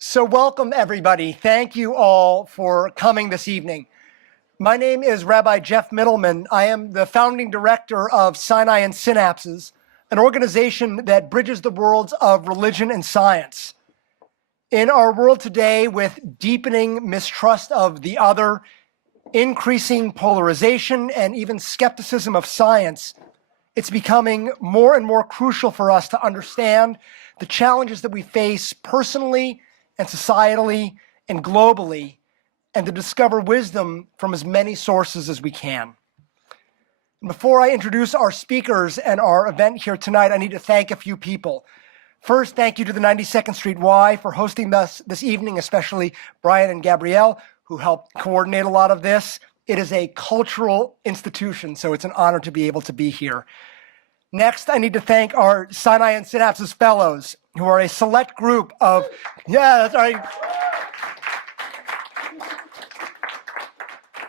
So welcome, everybody. Thank you all for coming this evening. My name is Rabbi Geoffrey Mitelman. I am the founding director of Sinai and Synapses, an organization that bridges the worlds of religion and science. In our world today, with deepening mistrust of the other, increasing polarization, and even skepticism of science, it's becoming more and more crucial for us to understand the challenges that we face personally and societally and globally, and to discover wisdom from as many sources as we can. Before I introduce our speakers and our event here tonight, I need to thank a few people. First, thank you to the 92nd Street Y for hosting us this evening, especially Brian and Gabrielle, who helped coordinate a lot of this. It is a cultural institution, so it's an honor to be able to be here. Next, I need to thank our Sinai and Synapses Fellows, who are a select group of, that's right,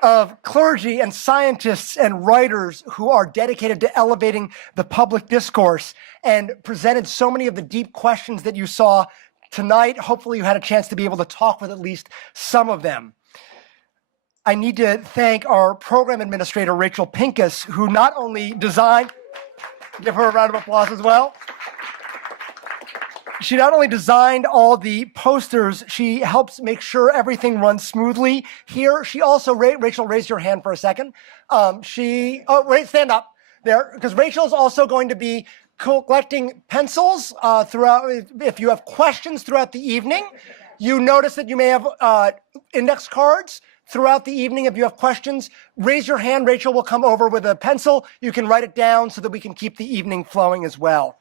of clergy and scientists and writers who are dedicated to elevating the public discourse and presented so many of the deep questions that you saw tonight. Hopefully you had a chance to be able to talk with at least some of them. I need to thank our program administrator, Rachel Pincus, who not only designed, give her a round of applause as well. She not only designed all the posters, she helps make sure everything runs smoothly here. She also, Rachel, raise your hand for a second. Stand up there, because Rachel's also going to be collecting pencils throughout. If you have questions throughout the evening, you notice that you may have index cards throughout the evening. If you have questions, raise your hand. Rachel will come over with a pencil. You can write it down so that we can keep the evening flowing as well.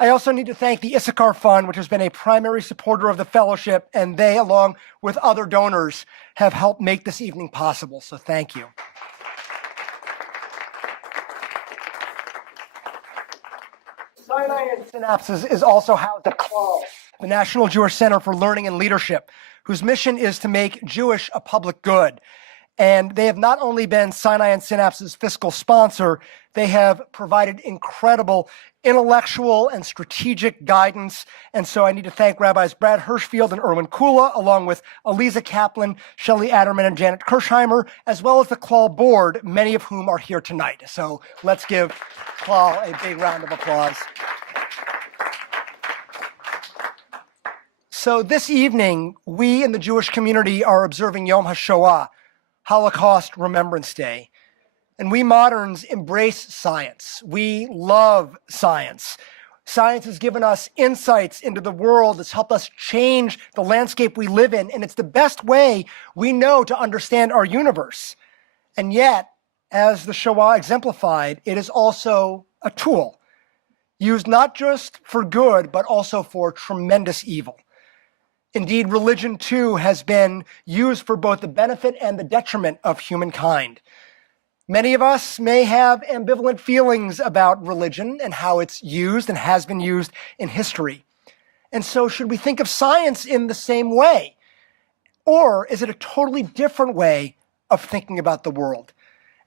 I also need to thank the Issachar Fund, which has been a primary supporter of the fellowship, and they, along with other donors, have helped make this evening possible, so thank you. Sinai and Synapses is also housed at CLAL, the National Jewish Center for Learning and Leadership, whose mission is to make Jewish a public good. And they have not only been Sinai and Synapses' fiscal sponsor, they have provided incredible intellectual and strategic guidance. And so I need to thank Rabbis Brad Hirschfield and Erwin Kula, along with Aliza Kaplan, Shelley Adderman, and Janet Kirshheimer, as well as the CLAL board, many of whom are here tonight. So let's give CLAL a big round of applause. So this evening, we in the Jewish community are observing Yom HaShoah, Holocaust Remembrance Day. And we moderns embrace science. We love science. Science has given us insights into the world. It's helped us change the landscape we live in. And it's the best way we know to understand our universe. And yet, as the Shoah exemplified, it is also a tool used not just for good, but also for tremendous evil. Indeed, religion, too, has been used for both the benefit and the detriment of humankind. Many of us may have ambivalent feelings about religion and how it's used and has been used in history. And so should we think of science in the same way? Or is it a totally different way of thinking about the world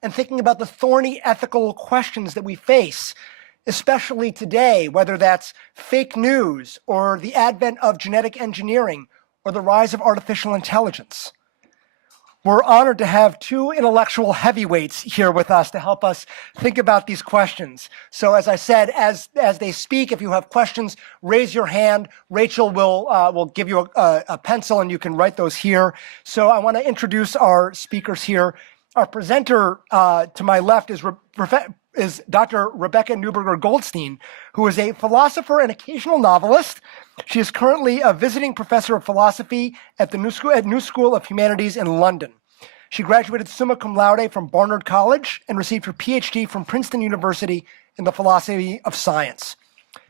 and thinking about the thorny ethical questions that we face, especially today, whether that's fake news or the advent of genetic engineering or the rise of artificial intelligence? We're honored to have two intellectual heavyweights here with us to help us think about these questions. So as I said, as they speak, if you have questions, raise your hand. Rachel will give you a pencil and you can write those here. So I want to introduce our speakers here. Our presenter to my left is Dr. Rebecca Newberger Goldstein, who is a philosopher and occasional novelist. She is currently a visiting professor of philosophy at the New School of Humanities in London. She graduated summa cum laude from Barnard College and received her Ph.D. from Princeton University in the philosophy of science.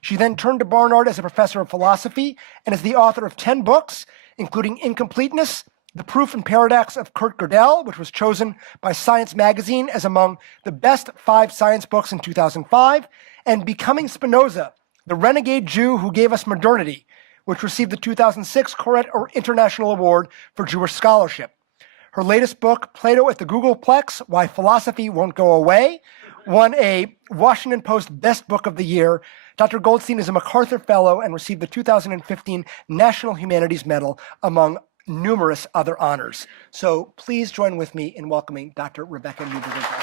She then turned to Barnard as a professor of philosophy and is the author of 10 books, including Incompleteness, The Proof and Paradox of Kurt Gödel, which was chosen by Science Magazine as among the best 5 science books in 2005, and Becoming Spinoza, The Renegade Jew Who Gave Us Modernity, which received the 2006 Koret International Award for Jewish Scholarship. Her latest book, Plato at the Googleplex, Why Philosophy Won't Go Away, won a Washington Post Best Book of the Year. Dr. Goldstein is a MacArthur Fellow and received the 2015 National Humanities Medal, among numerous other honors. So please join with me in welcoming Dr. Rebecca Newberger Goldstein.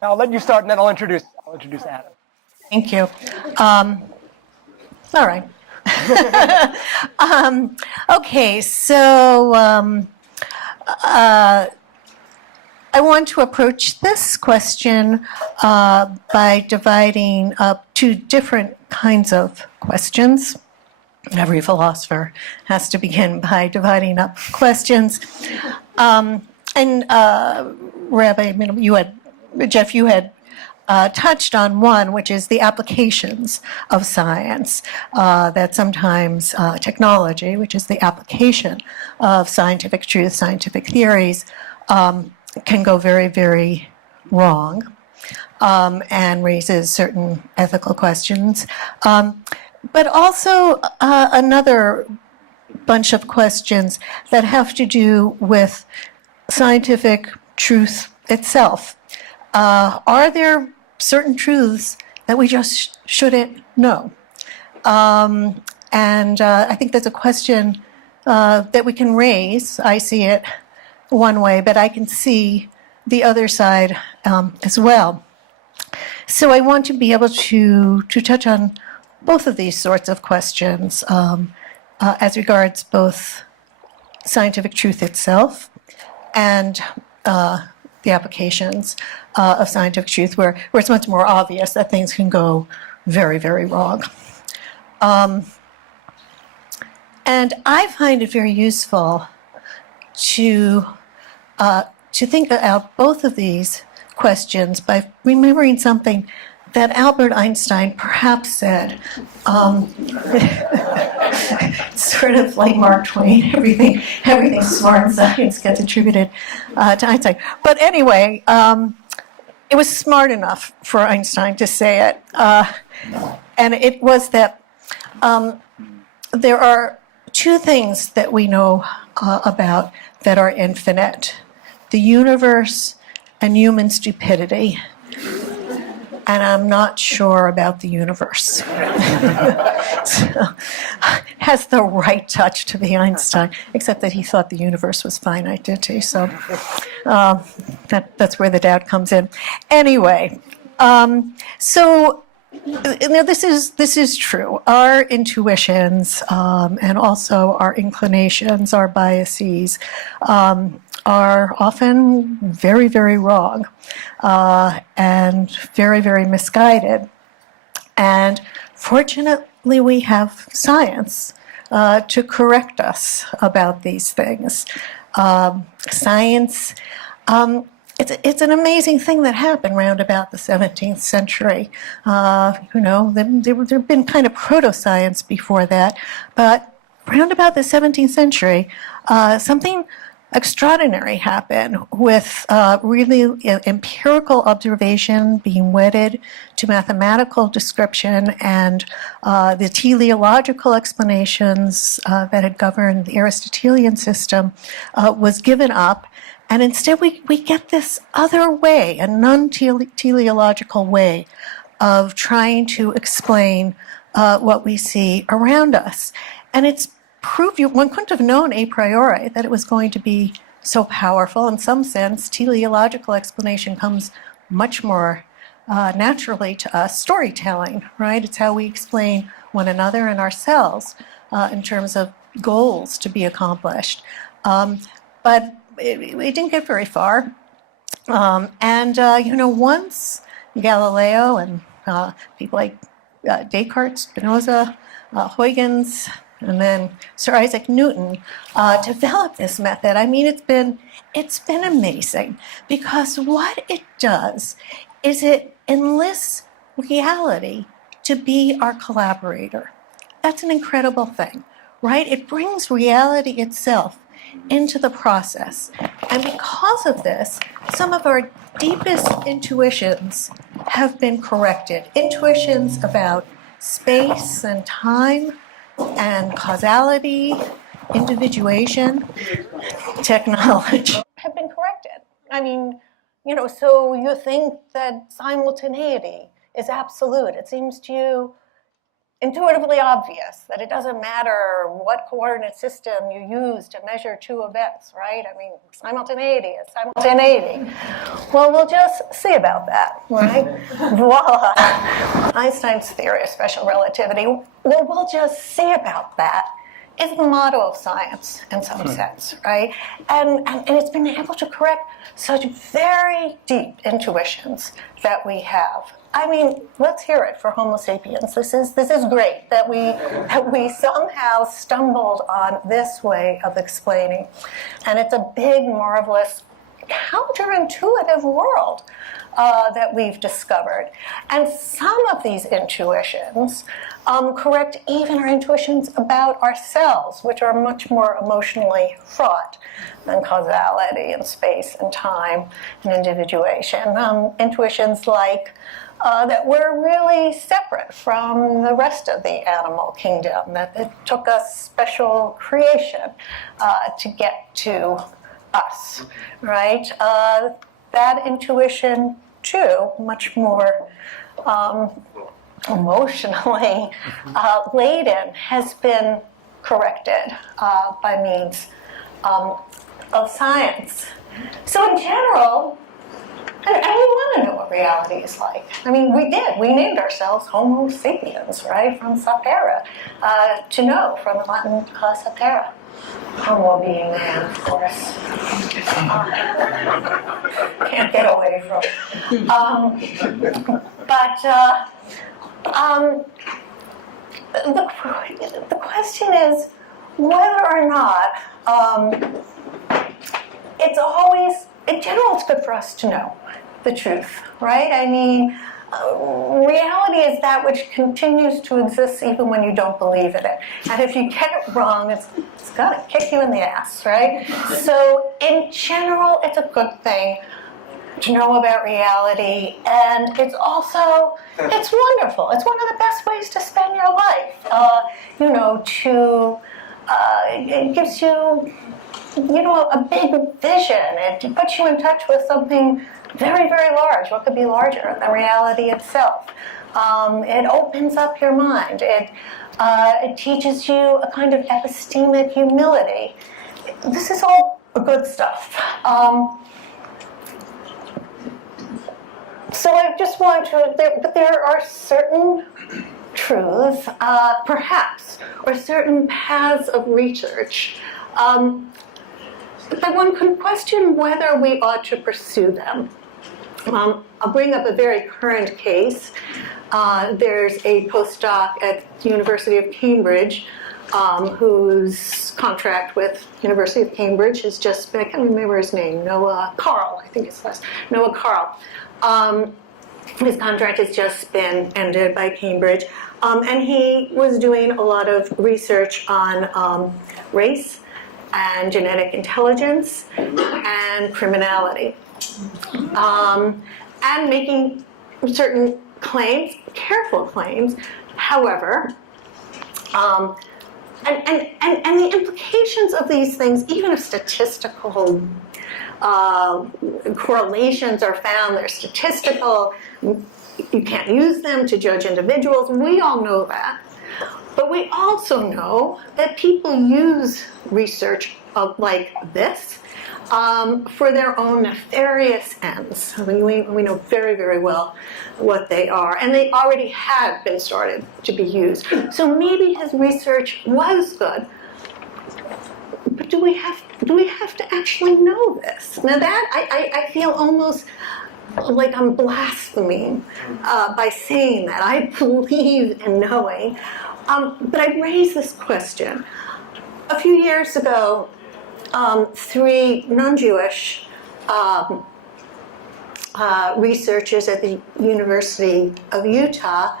I'll let you start, and then I'll introduce Adam. Thank you. All right. Okay, so I want to approach this question by dividing up two different kinds of questions. Every philosopher has to begin by dividing up questions. Rabbi, Jeff, you had touched on one, which is the applications of science, that sometimes technology, which is the application of scientific truth, scientific theories, can go very, very wrong and raises certain ethical questions. But also another bunch of questions that have to do with scientific truth itself. Are there certain truths that we just shouldn't know? I think that's a question that we can raise. I see it one way, but I can see the other side as well. So I want to be able to touch on both of these sorts of questions as regards both scientific truth itself and the applications of scientific truth, where it's much more obvious that things can go very, very wrong. And I find it very useful to think about both of these questions by remembering something that Albert Einstein perhaps said. Sort of like Mark Twain, everything smart in science gets attributed to Einstein. But anyway, it was smart enough for Einstein to say it. And it was that there are two things that we know about that are infinite: the universe and human stupidity. And I'm not sure about the universe. So, has the right touch to be Einstein, except that he thought the universe was finite, didn't he? So that's where the doubt comes in. Anyway, so this is true. Our intuitions and also our inclinations, our biases, are often very, very wrong and very, very misguided. And fortunately, we have science to correct us about these things. Science, it's an amazing thing that happened around about the 17th century. There have been kind of proto-science before that, but around about the 17th century, something extraordinary happened with really empirical observation being wedded to mathematical description, and the teleological explanations that had governed the Aristotelian system was given up. And instead we get this other way, a non-teleological way of trying to explain what we see around us. And it's proved, one couldn't have known a priori that it was going to be so powerful. In some sense, teleological explanation comes much more naturally to us. Storytelling, right? It's how we explain one another and ourselves in terms of goals to be accomplished. But it didn't get very far. Once Galileo and people like Descartes, Spinoza, Huygens, and then Sir Isaac Newton developed this method. I mean, it's been amazing, because what it does is it enlists reality to be our collaborator. That's an incredible thing, right? It brings reality itself into the process. And because of this, some of our deepest intuitions have been corrected. Intuitions about space and time and causality individuation, technology have been corrected. I mean, you know, so you think that simultaneity is absolute. It seems to you intuitively obvious that it doesn't matter what coordinate system you use to measure two events, right? I mean, simultaneity is simultaneity. Well, we'll just see about that, right? Voila. Einstein's theory of special relativity. Well, we'll just see about that is the motto of science in some sense, right? And it's been able to correct such very deep intuitions that we have. I mean, let's hear it for Homo sapiens. This is great that we somehow stumbled on this way of explaining. And it's a big, marvelous, counterintuitive world that we've discovered. And some of these intuitions correct even our intuitions about ourselves, which are much more emotionally fraught than causality and space and time and individuation. Intuitions like that we're really separate from the rest of the animal kingdom, that it took us special creation to get to us, right? That intuition, too, much more emotionally laden, has been corrected by means of science. So in general, and we want to know what reality is like. I mean, we did. We named ourselves Homo sapiens, right, from sapere, to know, from the Latin sapere. Homo being man, of course. Can't get away from it. The question is whether or not it's always, in general, it's good for us to know the truth, right? I mean, reality is that which continues to exist even when you don't believe in it. And if you get it wrong, it's going to kick you in the ass, right? So in general, it's a good thing to know about reality. And it's also, it's wonderful. It's one of the best ways to spend your life. It gives you, a big vision. It puts you in touch with something very, very large. What could be larger than reality itself? It opens up your mind. It teaches you a kind of epistemic humility. This is all good stuff. So I just want to, but there are certain truths, perhaps, or certain paths of research that one can question whether we ought to pursue them. I'll bring up a very current case. There's a postdoc at the University of Cambridge whose contract with University of Cambridge has just been, I can't remember his name, Noah Carl, I think it's last, Noah Carl. His contract has just been ended by Cambridge, and he was doing a lot of research on race and genetic intelligence and criminality, and making certain claims, careful claims. However, and the implications of these things, even if statistical correlations are found, they're statistical, you can't use them to judge individuals, we all know that. But we also know that people use research like this for their own nefarious ends. I mean, we know very, very well what they are, and they already had been started to be used. So maybe his research was good, but do we have to actually know this? Now that I feel almost like I'm blaspheming by saying that. I believe in knowing. But I raised this question. A few years ago, 3 non-Jewish researchers at the University of Utah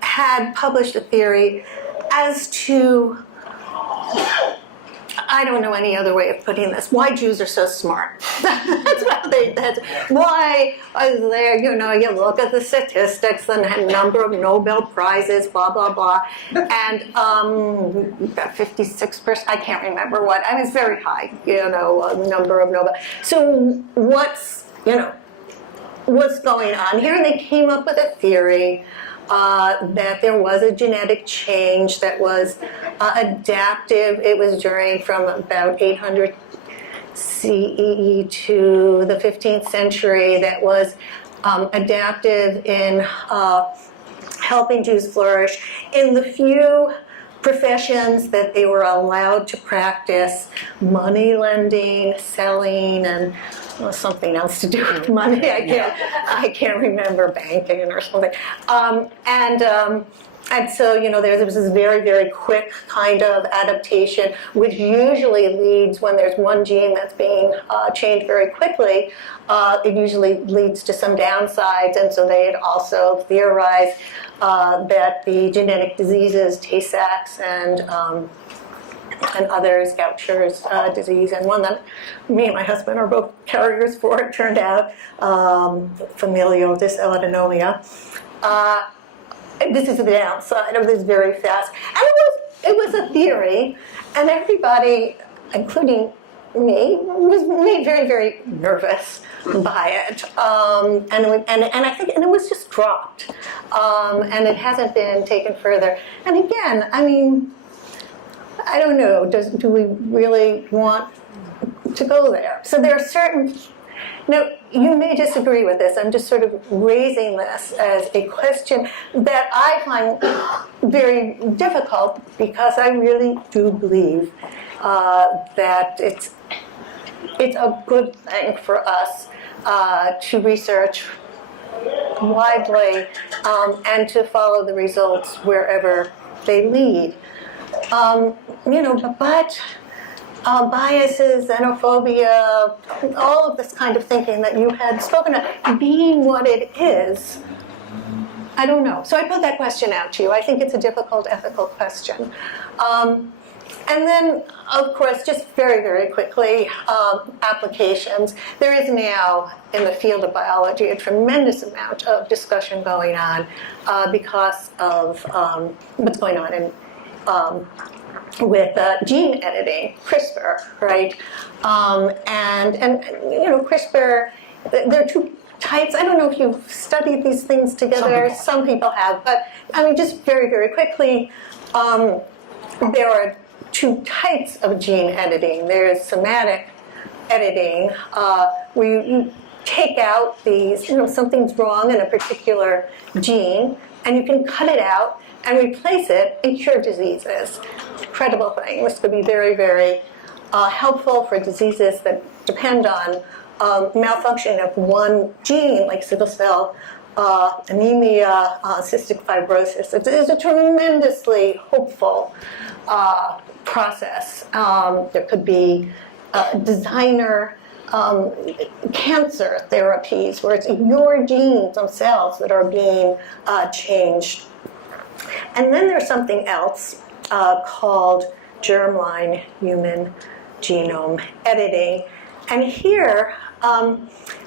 had published a theory as to, I don't know any other way of putting this, why Jews are so smart. That's what they right? That's why I was there. You know, you look at the statistics and the number of Nobel Prizes, blah, blah, blah. And about 56%, I can't remember what. I was very high, you know, number of Nobel. So what's going on here? And they came up with a theory that there was a genetic change that was adaptive. It was from about 800 CE to the 15th century that was adaptive in helping Jews flourish in the few professions that they were allowed to practice: money lending, selling, and something else to do with money. I can't remember, banking or something. And so, you know, there was this very, very quick kind of adaptation, which usually leads, when there's one gene that's being changed very quickly, it usually leads to some downsides. And so they had also theorized that the genetic diseases, Tay-Sachs and others, Gaucher's disease, and one that me and my husband are both carriers for, it turned out, familial dysautonomia. This is the downside of this very fast. And it was a theory, and everybody, including me, was made very, very nervous by it. And I think it was just dropped. And it hasn't been taken further. And again, I mean, I don't know, do we really want to go there? So there are certain, now you may disagree with this, I'm just sort of raising this as a question that I find very difficult, because I really do believe that it's a good thing for us to research widely and to follow the results wherever they lead. But biases, xenophobia, all of this kind of thinking that you had spoken of, being what it is, I don't know. So I put that question out to you. I think it's a difficult ethical question. And then, of course, just very, very quickly, applications. There is now, in the field of biology, a tremendous amount of discussion going on because of what's going on in with gene editing, CRISPR, right? And CRISPR, there are two types. I don't know if you've studied these things together. Some people have, but I mean, just very, very quickly, there are two types of gene editing. There's somatic editing, where you take out these, something's wrong in a particular gene, and you can cut it out and replace it and cure diseases. Incredible thing. This could be very, very helpful for diseases that depend on malfunction of one gene, like sickle cell anemia, cystic fibrosis. It is a tremendously hopeful process. There could be designer cancer therapies where it's your genes themselves that are being changed. And then there's something else called germline human genome editing. And here,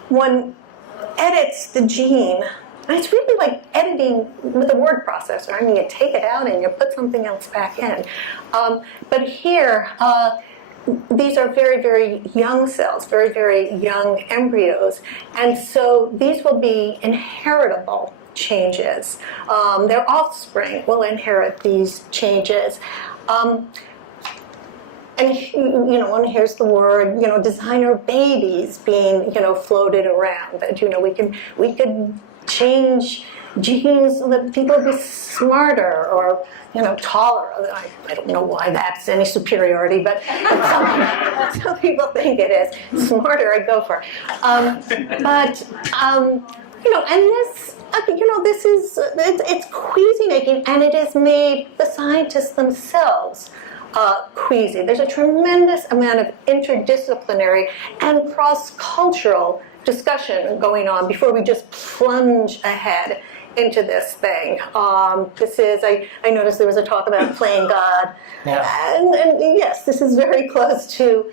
one edits the gene, and it's really like editing with a word processor. I mean, you take it out and you put something else back in. But here, these are very, very young cells, very, very young embryos. And so these will be inheritable changes. Their offspring will inherit these changes. And here's the word, designer babies being, floated around. That we could change genes so that people would be smarter or taller. I don't know why that's any superiority, but some people think it is. Smarter, I go for. And this. This is, it's queasy making, and it has made the scientists themselves queasy. There's a tremendous amount of interdisciplinary and cross-cultural discussion going on before we just plunge ahead into this thing. I noticed there was a talk about playing God. Yeah. And yes, this is very close to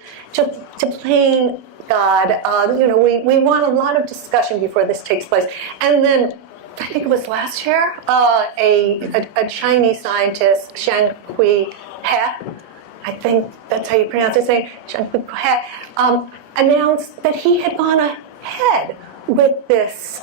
playing God. We want a lot of discussion before this takes place. And then, I think it was last year, a Chinese scientist, Zhang Hui He, I think that's how you pronounce his name, Zhang Hui He, announced that he had gone ahead with this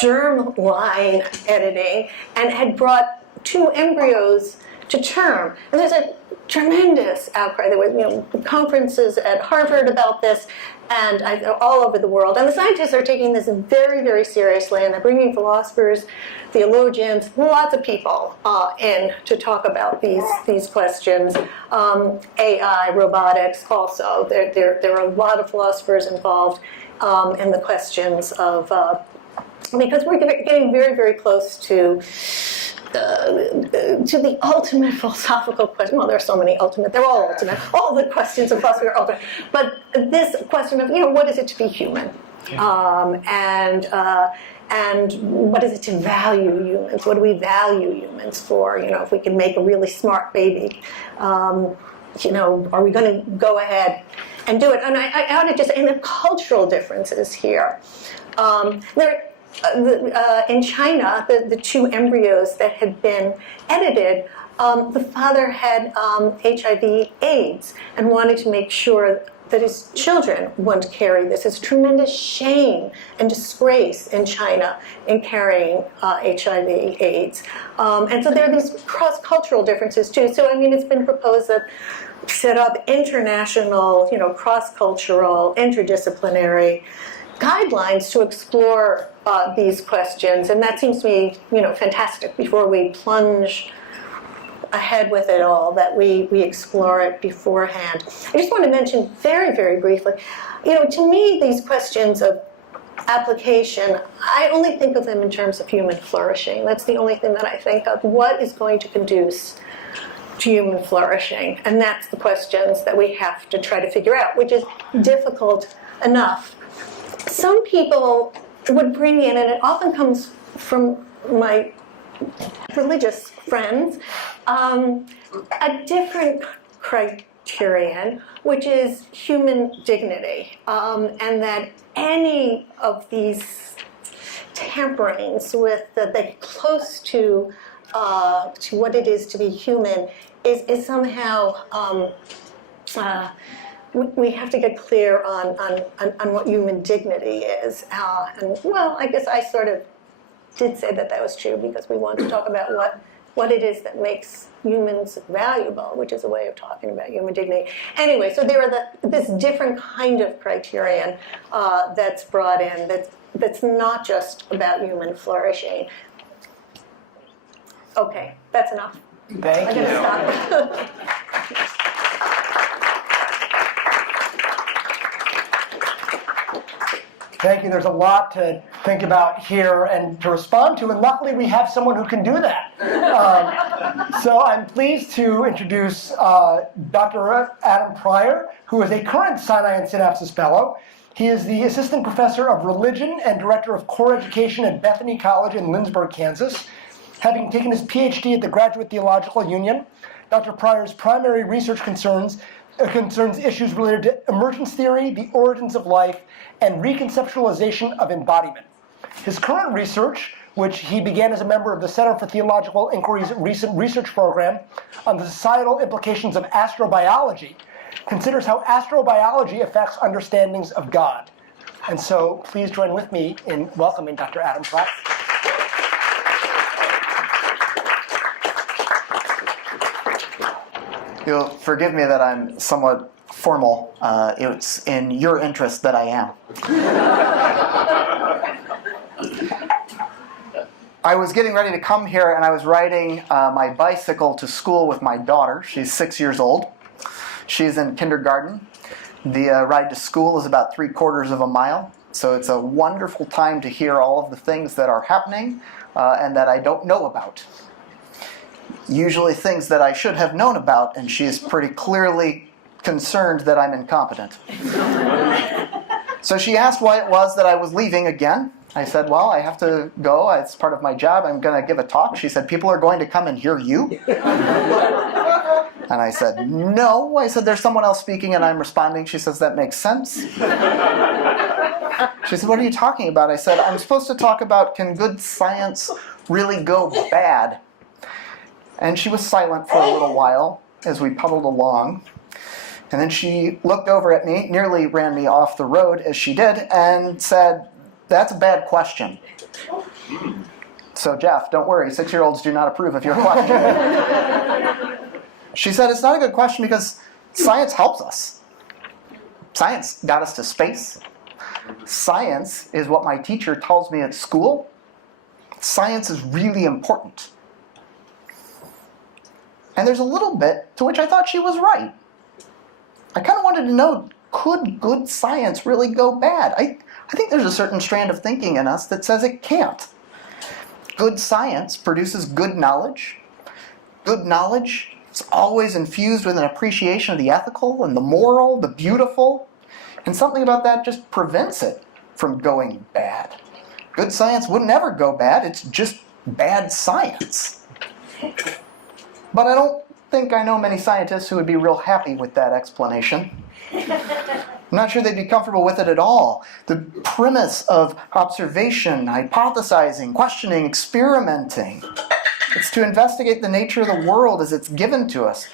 germ line editing and had brought 2 embryos to term. And there's a tremendous outcry. There were conferences at Harvard about this and all over the world. And the scientists are taking this very, very seriously, and they're bringing philosophers, theologians, lots of people in to talk about these questions. AI, robotics also. There are a lot of philosophers involved in the questions of, because we're getting very, very close to the ultimate philosophical question. Well, there are so many ultimate. They're all ultimate. All the questions of philosophy are ultimate. But this question of, what is it to be human? And what is it to value humans? What do we value humans for? If we can make a really smart baby, are we going to go ahead and do it? And I ought to just, and the cultural differences here. In China, the 2 embryos that had been edited, the father had HIV/AIDS and wanted to make sure that his children wouldn't carry this. It's a tremendous shame and disgrace in China in carrying HIV/AIDS. And so there are these cross-cultural differences too. So it's been proposed that set up international, cross-cultural, interdisciplinary guidelines to explore these questions, and that seems to me, fantastic. Before we plunge ahead with it all, that we explore it beforehand. I just want to mention very, very briefly, to me, these questions of application, I only think of them in terms of human flourishing. That's the only thing that I think of. What is going to conduce to human flourishing? And that's the questions that we have to try to figure out, which is difficult enough. Some people would bring in, and it often comes from my religious friends, a different criterion, which is human dignity, and that any of these tamperings with the close to what it is to be human is somehow. We have to get clear on what human dignity is. And well, I guess I sort of did say that was true because we want to talk about what it is that makes humans valuable, which is a way of talking about human dignity. Anyway, so there are this different kind of criterion that's brought in that's not just about human flourishing. Okay, that's enough. Thank you. Stop. Thank you. There's a lot to think about here and to respond to, and luckily we have someone who can do that. So I'm pleased to introduce Dr. Adam Pryor, who is a current Sinai and Synapses Fellow. He is the Assistant Professor of Religion and Director of Core Education at Bethany College in Lindsborg, Kansas. Having taken his Ph.D. at the Graduate Theological Union, Dr. Pryor's primary research concerns issues related to emergence theory, the origins of life, and reconceptualization of embodiment. His current research, which he began as a member of the Center for Theological Inquiry's recent research program on the societal implications of astrobiology, considers how astrobiology affects understandings of God. And so please join with me in welcoming Dr. Adam Pryor. You'll forgive me that I'm somewhat formal. It's in your interest that I am. I was getting ready to come here, and I was riding my bicycle to school with my daughter. She's 6 years old. She's in kindergarten. The ride to school is about 3/4 of a mile, so it's a wonderful time to hear all of the things that are happening and that I don't know about. Usually things that I should have known about, and she is pretty clearly concerned that I'm incompetent. So she asked why it was that I was leaving again. I said, well, I have to go. It's part of my job. I'm going to give a talk. She said, people are going to come and hear you? And I said, no. I said, there's someone else speaking and I'm responding. She says, that makes sense. She said, what are you talking about? I said, I'm supposed to talk about, can good science really go bad? And she was silent for a little while as we puddled along. And then she looked over at me, nearly ran me off the road as she did, and said, that's a bad question. So Jeff, don't worry, 6-year-olds do not approve of your question. She said, it's not a good question because science helps us. Science got us to space. Science is what my teacher tells me at school. Science is really important. And there's a little bit to which I thought she was right. I kind of wanted to know, could good science really go bad? I think there's a certain strand of thinking in us that says it can't. Good science produces good knowledge. Good knowledge is always infused with an appreciation of the ethical and the moral, the beautiful. And something about that just prevents it from going bad. Good science would never go bad. It's just bad science. But I don't think I know many scientists who would be real happy with that explanation. I'm not sure they'd be comfortable with it at all. The premise of observation, hypothesizing, questioning, experimenting, it's to investigate the nature of the world as it's given to us,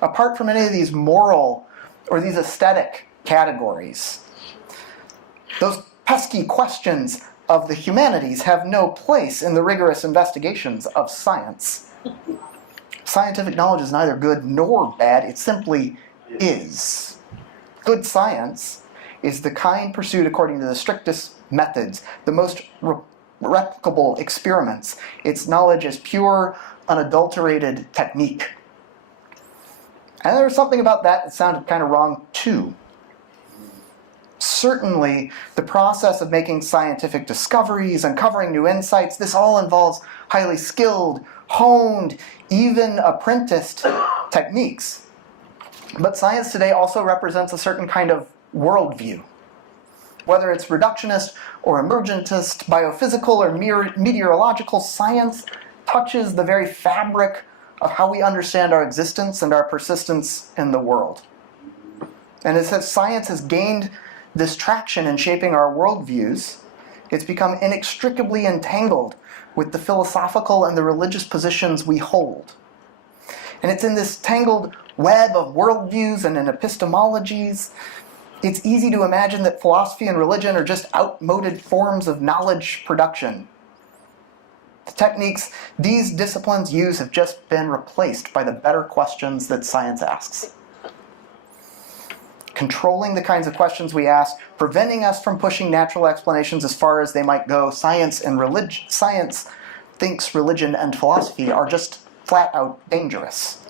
apart from any of these moral or these aesthetic categories. Those pesky questions of the humanities have no place in the rigorous investigations of science. Scientific knowledge is neither good nor bad, it simply is. Good science is the kind pursued according to the strictest methods, the most replicable experiments. Its knowledge is pure, unadulterated technique. And there was something about that sounded kind of wrong too. Certainly, the process of making scientific discoveries, uncovering new insights, this all involves highly skilled, honed, even apprenticed techniques. But science today also represents a certain kind of worldview. Whether it's reductionist or emergentist, biophysical or meteorological, science touches the very fabric of how we understand our existence and our persistence in the world. And as science has gained this traction in shaping our worldviews, it's become inextricably entangled with the philosophical and the religious positions we hold. And it's in this tangled web of worldviews and in epistemologies, it's easy to imagine that philosophy and religion are just outmoded forms of knowledge production. The techniques these disciplines use have just been replaced by the better questions that science asks. Controlling the kinds of questions we ask, preventing us from pushing natural explanations as far as they might go, science thinks religion and philosophy are just flat out dangerous.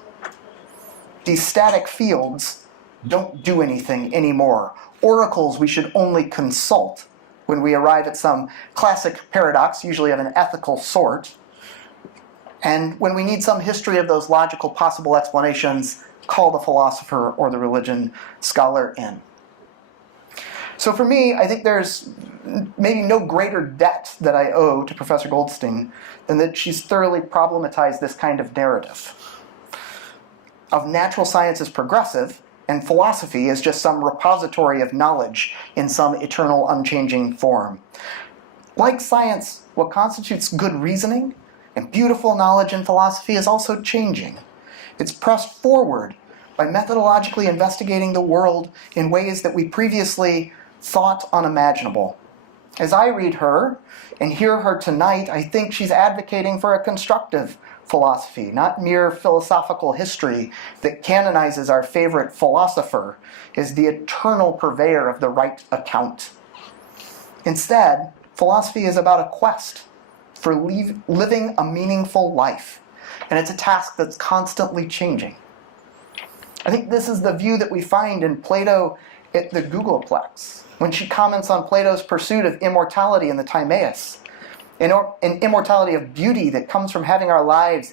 These static fields don't do anything anymore. Oracles we should only consult when we arrive at some classic paradox, usually of an ethical sort. And when we need some history of those logical possible explanations, call the philosopher or the religion scholar in. So for me, I think there's maybe no greater debt that I owe to Professor Goldstein than that she's thoroughly problematized this kind of narrative of natural science as progressive and philosophy as just some repository of knowledge in some eternal unchanging form. Like science, what constitutes good reasoning and beautiful knowledge in philosophy is also changing. It's pressed forward by methodologically investigating the world in ways that we previously thought unimaginable. As I read her and hear her tonight, I think she's advocating for a constructive philosophy, not mere philosophical history that canonizes our favorite philosopher as the eternal purveyor of the right account. Instead, philosophy is about a quest for living a meaningful life, and it's a task that's constantly changing. I think this is the view that we find in Plato at the Googleplex, when she comments on Plato's pursuit of immortality in the Timaeus, an immortality of beauty that comes from having our lives,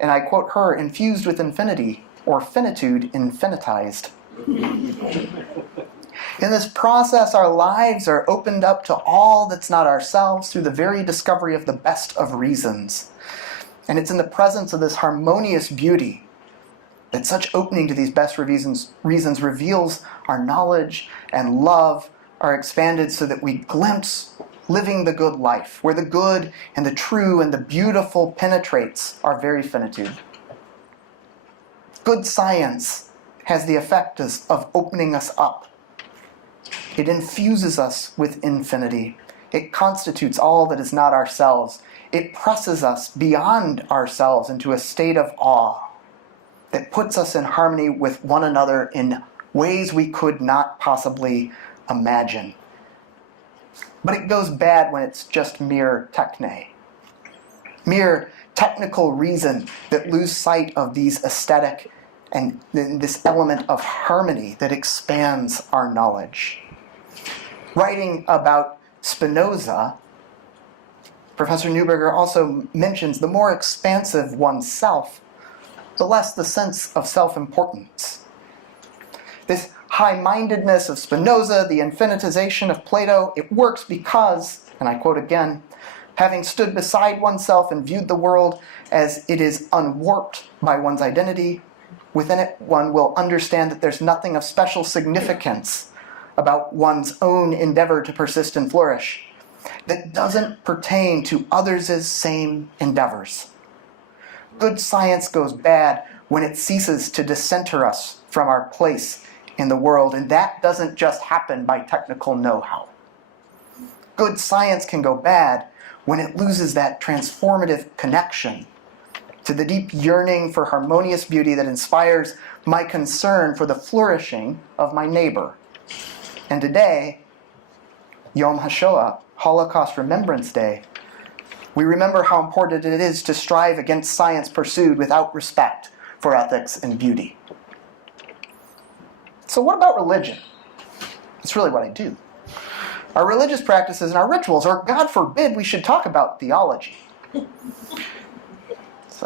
and I quote her, infused with infinity, or finitude infinitized. In this process, our lives are opened up to all that's not ourselves through the very discovery of the best of reasons. And it's in the presence of this harmonious beauty that such opening to these best reasons reveals our knowledge and love are expanded so that we glimpse living the good life, where the good and the true and the beautiful penetrates our very finitude. Good science has the effect of opening us up. It infuses us with infinity. It constitutes all that is not ourselves. It presses us beyond ourselves into a state of awe that puts us in harmony with one another in ways we could not possibly imagine. But it goes bad when it's just mere techne, mere technical reason that lose sight of these aesthetic and this element of harmony that expands our knowledge. Writing about Spinoza, Professor Newberger also mentions the more expansive oneself, the less the sense of self-importance. This high-mindedness of Spinoza, the infinitization of Plato, it works because, and I quote again, having stood beside oneself and viewed the world as it is unwarped by one's identity, within it one will understand that there's nothing of special significance about one's own endeavor to persist and flourish that doesn't pertain to others' same endeavors. Good science goes bad when it ceases to decenter us from our place in the world, and that doesn't just happen by technical know-how. Good science can go bad when it loses that transformative connection to the deep yearning for harmonious beauty that inspires my concern for the flourishing of my neighbor. And today, Yom HaShoah, Holocaust Remembrance Day, we remember how important it is to strive against science pursued without respect for ethics and beauty. So what about religion? It's really what I do. Our religious practices and our rituals, or God forbid we should talk about theology.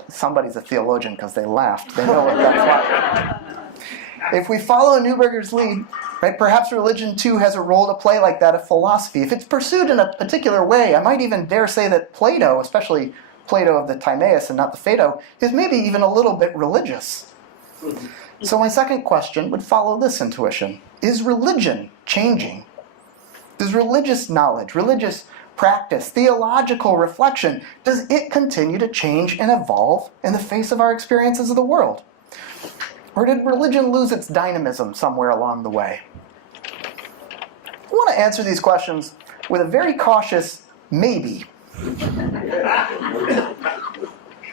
Somebody's a theologian because they laughed. They know what that's like. If we follow Newberger's lead, right, perhaps religion too has a role to play like that of philosophy. If it's pursued in a particular way, I might even dare say that Plato, especially Plato of the Timaeus and not the Phaedo, is maybe even a little bit religious. So my second question would follow this intuition. Is religion changing? Does religious knowledge, religious practice, theological reflection, does it continue to change and evolve in the face of our experiences of the world? Or did religion lose its dynamism somewhere along the way? I want to answer these questions with a very cautious maybe.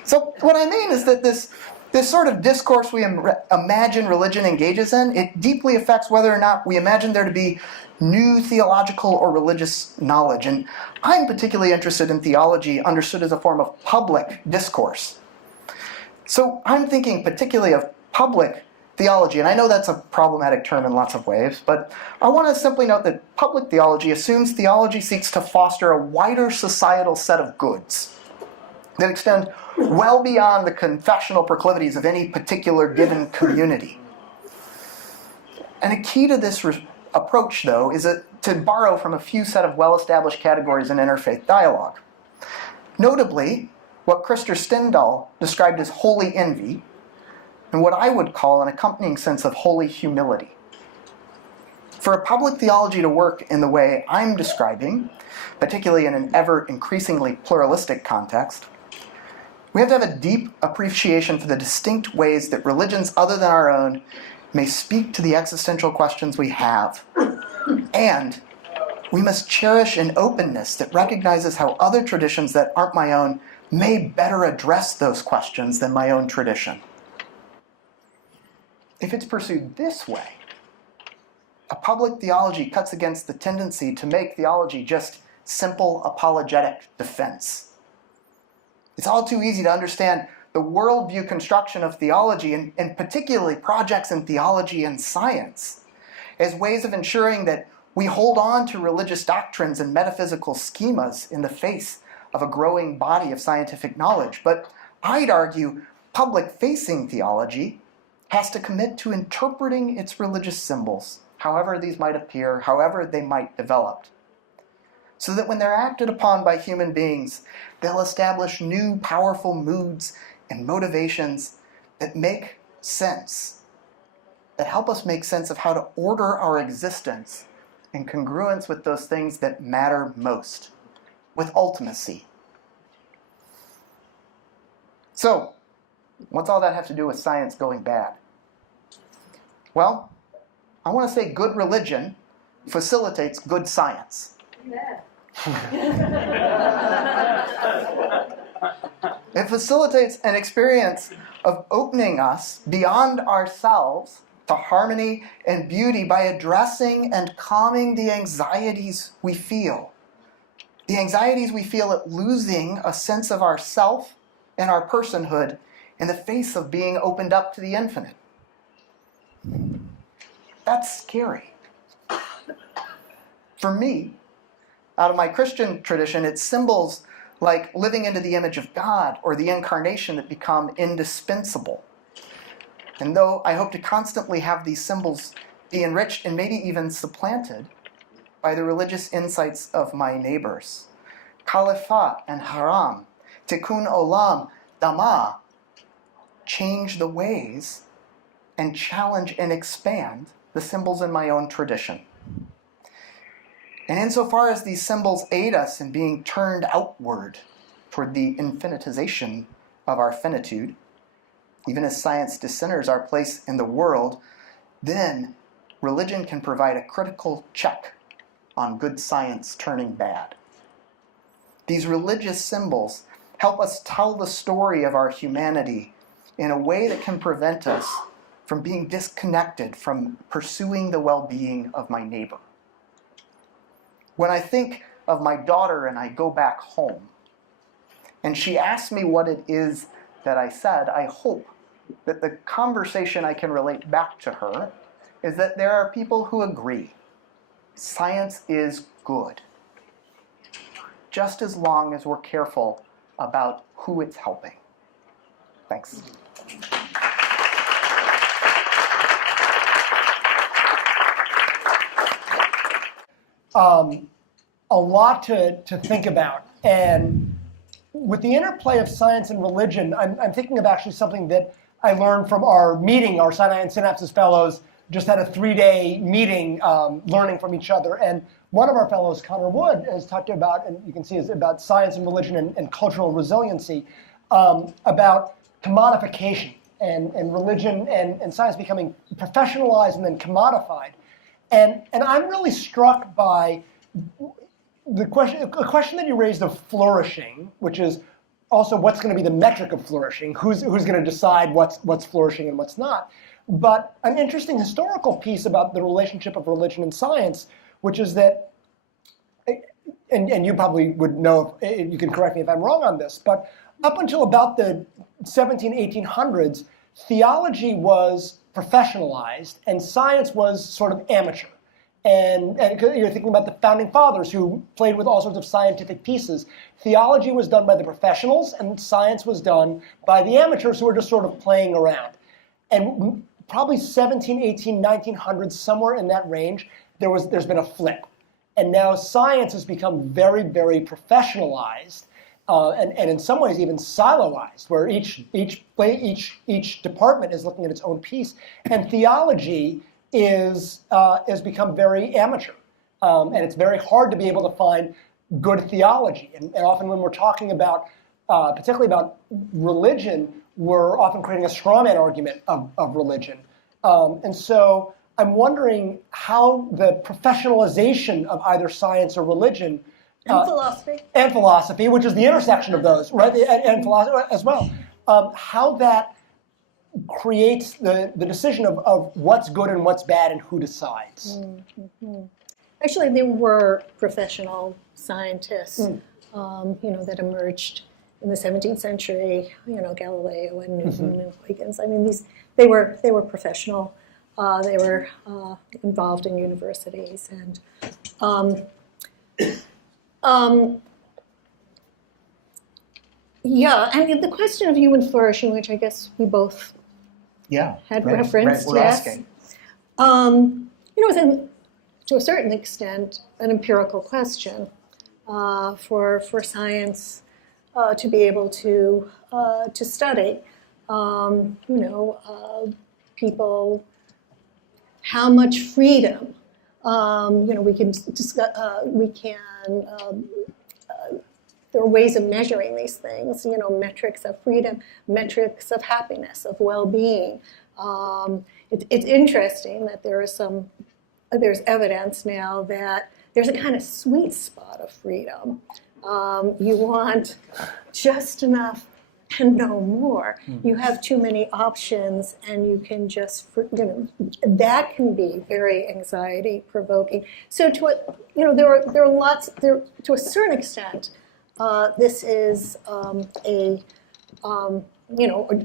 So what I mean is that this sort of discourse we imagine religion engages in, it deeply affects whether or not we imagine there to be new theological or religious knowledge. And I'm particularly interested in theology understood as a form of public discourse. So I'm thinking particularly of public theology, and I know that's a problematic term in lots of ways, but I want to simply note that public theology assumes theology seeks to foster a wider societal set of goods that extend well beyond the confessional proclivities of any particular given community. And a key to this approach, though, is to borrow from a few set of well-established categories in interfaith dialogue. Notably, what Krister Stendahl described as holy envy, and what I would call an accompanying sense of holy humility. For a public theology to work in the way I'm describing, particularly in an ever-increasingly pluralistic context, we have to have a deep appreciation for the distinct ways that religions other than our own may speak to the existential questions we have. And we must cherish an openness that recognizes how other traditions that aren't my own may better address those questions than my own tradition. If it's pursued this way, a public theology cuts against the tendency to make theology just simple apologetic defense. It's all too easy to understand the worldview construction of theology, and particularly projects in theology and science, as ways of ensuring that we hold on to religious doctrines and metaphysical schemas in the face of a growing body of scientific knowledge. But I'd argue public-facing theology has to commit to interpreting its religious symbols, however these might appear, however they might develop, so that when they're acted upon by human beings, they'll establish new powerful moods and motivations that make sense, that help us make sense of how to order our existence in congruence with those things that matter most, with ultimacy. So, what's all that have to do with science going bad? Well, I want to say good religion facilitates good science. It facilitates an experience of opening us beyond ourselves to harmony and beauty by addressing and calming the anxieties we feel. The anxieties we feel at losing a sense of ourself and our personhood in the face of being opened up to the infinite. That's scary. For me, out of my Christian tradition, it's symbols like living into the image of God or the incarnation that become indispensable. And though I hope to constantly have these symbols be enriched and maybe even supplanted by the religious insights of my neighbors, Khalifa and Haram, Tikkun Olam, Dhamma, change the ways and challenge and expand the symbols in my own tradition. And insofar as these symbols aid us in being turned outward toward the infinitization of our finitude, even as science discenters our place in the world, then religion can provide a critical check on good science turning bad. These religious symbols help us tell the story of our humanity in a way that can prevent us from being disconnected from pursuing the well-being of my neighbor. When I think of my daughter and I go back home, and she asks me what it is that I said, I hope that the conversation I can relate back to her is that there are people who agree. Science is good, just as long as we're careful about who it's helping. Thanks. A lot to think about. And with the interplay of science and religion, I'm thinking of actually something that I learned from our meeting. Our Sinai and Synapses fellows just had a 3-day meeting learning from each other. And one of our fellows, Connor Wood, has talked about, and you can see is about science and religion and cultural resiliency, about commodification and religion and science becoming professionalized and then commodified. And I'm really struck by a question that you raised of flourishing, which is also what's going to be the metric of flourishing, who's going to decide what's flourishing and what's not. But an interesting historical piece about the relationship of religion and science, which is that, and you probably would know, you can correct me if I'm wrong on this, but up until about the 1800s, theology was professionalized and science was sort of amateur. And you're thinking about the founding fathers who played with all sorts of scientific pieces. Theology was done by the professionals and science was done by the amateurs who were just sort of playing around. And probably 1900s, somewhere in that range, there's been a flip. And now science has become very, very professionalized, and in some ways even siloized, where each department is looking at its own piece. And theology has become very amateur, and it's very hard to be able to find good theology. And often when we're talking about, particularly about religion, we're often creating a straw man argument of religion. And so I'm wondering how the professionalization of either science or religion and philosophy, which is the intersection of those, right, and philosophy as well, how that creates the decision of what's good and what's bad and who decides. Mm-hmm. Actually, there were professional scientists, that emerged in the 17th century. Galileo and Newton and Huygens. I mean, they were professional. They were involved in universities and. And the question of human flourishing, which I guess we both had referenced, yes. Is to a certain extent an empirical question for science to be able to study. People, how much freedom. We can discuss, there are ways of measuring these things, metrics of freedom, metrics of happiness, of well-being. It's interesting that there's evidence now that there's a kind of sweet spot of freedom. You want just enough and no more. You have too many options, and you can just, that can be very anxiety provoking. So there are lots, to a certain extent, this is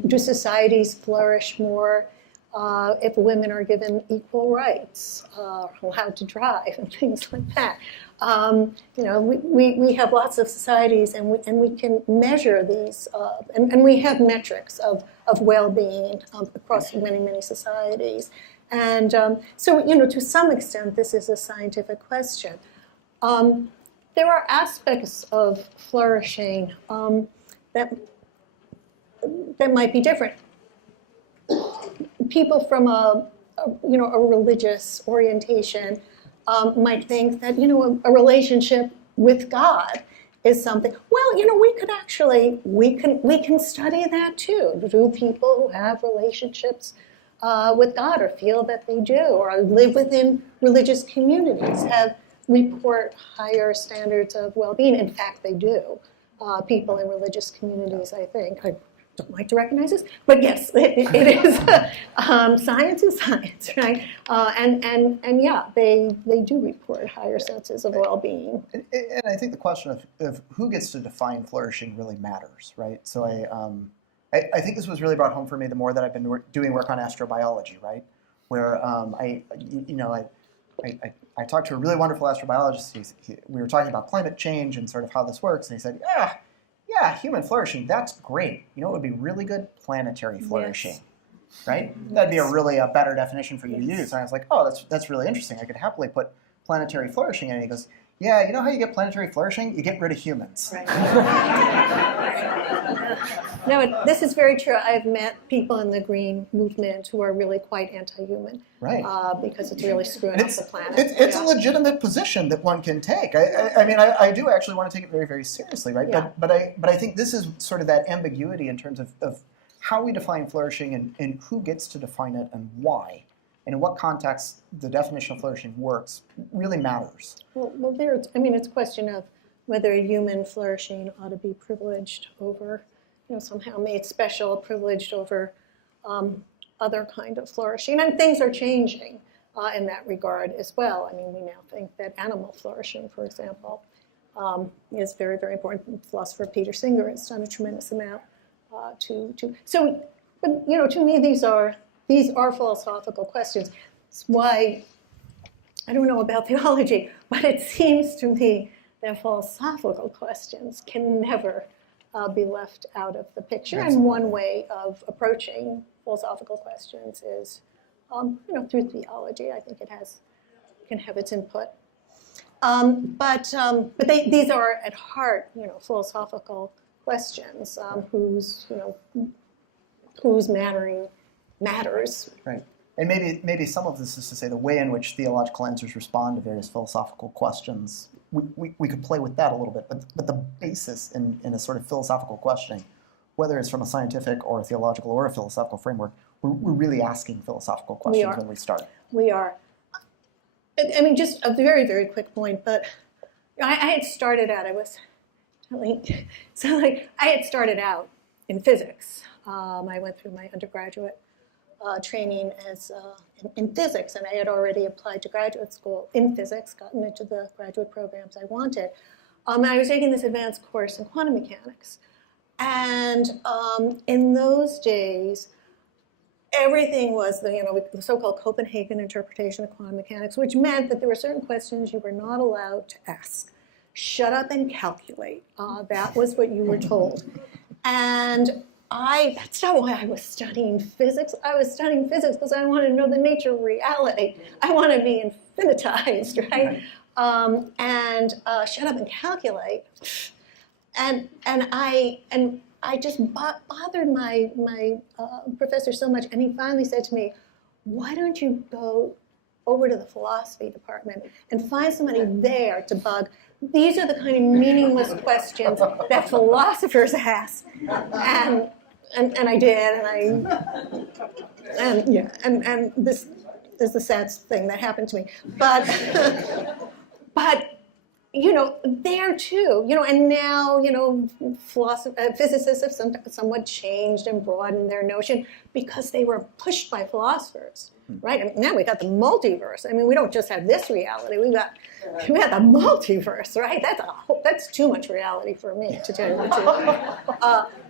do societies flourish more if women are given equal rights, allowed to drive, and things like that? We have lots of societies, and we can measure these, and we have metrics of well-being across many societies. And so, to some extent, this is a scientific question. There are aspects of flourishing that might be different. People from a religious orientation might think that a relationship with God is something. Well, we can study that too. Do people who have relationships with God, or feel that they do, or live within religious communities, report higher standards of well-being? In fact, they do. People in religious communities, I think. I don't like to recognize this, but yes, it is. Science is science, right? And yeah, they do report higher senses of well-being. And I think the question of who gets to define flourishing really matters, right? So I think this was really brought home for me the more that I've been doing work on astrobiology, right? Where I talked to a really wonderful astrobiologist. We were talking about climate change and sort of how this works, and he said, yeah, human flourishing, that's great. It would be really good planetary flourishing, yes. Right? That'd be a better definition for you to use. And I was like, oh, that's really interesting. I could happily put planetary flourishing in. And he goes, yeah, you know how you get planetary flourishing? You get rid of humans. Right. No, this is very true. I've met people in the green movement who are really quite anti-human, right? Because it's really screwing up the planet. It's a legitimate position that one can take. I do actually want to take it very, very seriously, right? Yeah. But I think this is sort of that ambiguity in terms of how we define flourishing and who gets to define it and why. And in what context the definition of flourishing works really matters. Well, it's a question of whether human flourishing ought to be privileged over, somehow made special, privileged over other kind of flourishing. And things are changing in that regard as well. We now think that animal flourishing, for example, is very, very important. Philosopher Peter Singer has done a tremendous amount to. So, but to me, these are philosophical questions. It's why, I don't know about theology, but it seems to me that philosophical questions can never be left out of the picture. Absolutely. And one way of approaching philosophical questions is, through theology. I think can have its input. But these are at heart, philosophical questions whose matters. Right. And maybe some of this is to say the way in which theological answers respond to various philosophical questions. We could play with that a little bit, but the basis in a sort of philosophical questioning, whether it's from a scientific or a theological or a philosophical framework, we're really asking philosophical questions when we start. We are. Just a very, very quick point, but I had started out, I had started out in physics. I went through my undergraduate training in physics, and I had already applied to graduate school in physics, gotten into the graduate programs I wanted. I was taking this advanced course in quantum mechanics. And in those days, everything was the so-called Copenhagen interpretation of quantum mechanics, which meant that there were certain questions you were not allowed to ask. Shut up and calculate. That was what you were told. And that's not why I was studying physics. I was studying physics because I wanted to know the nature of reality. I want to be infinitized, right? Shut up and calculate. And I just bothered my professor so much, and he finally said to me, "Why don't you go over to the philosophy department and find somebody there to bug? These are the kind of meaningless questions that philosophers ask." And I did, and this is the sad thing that happened to me. But there too, and now, physicists have somewhat changed and broadened their notion because they were pushed by philosophers, right? And now we got the multiverse. I mean, we don't just have this reality. We got the multiverse, right? That's too much reality for me, to tell you the truth.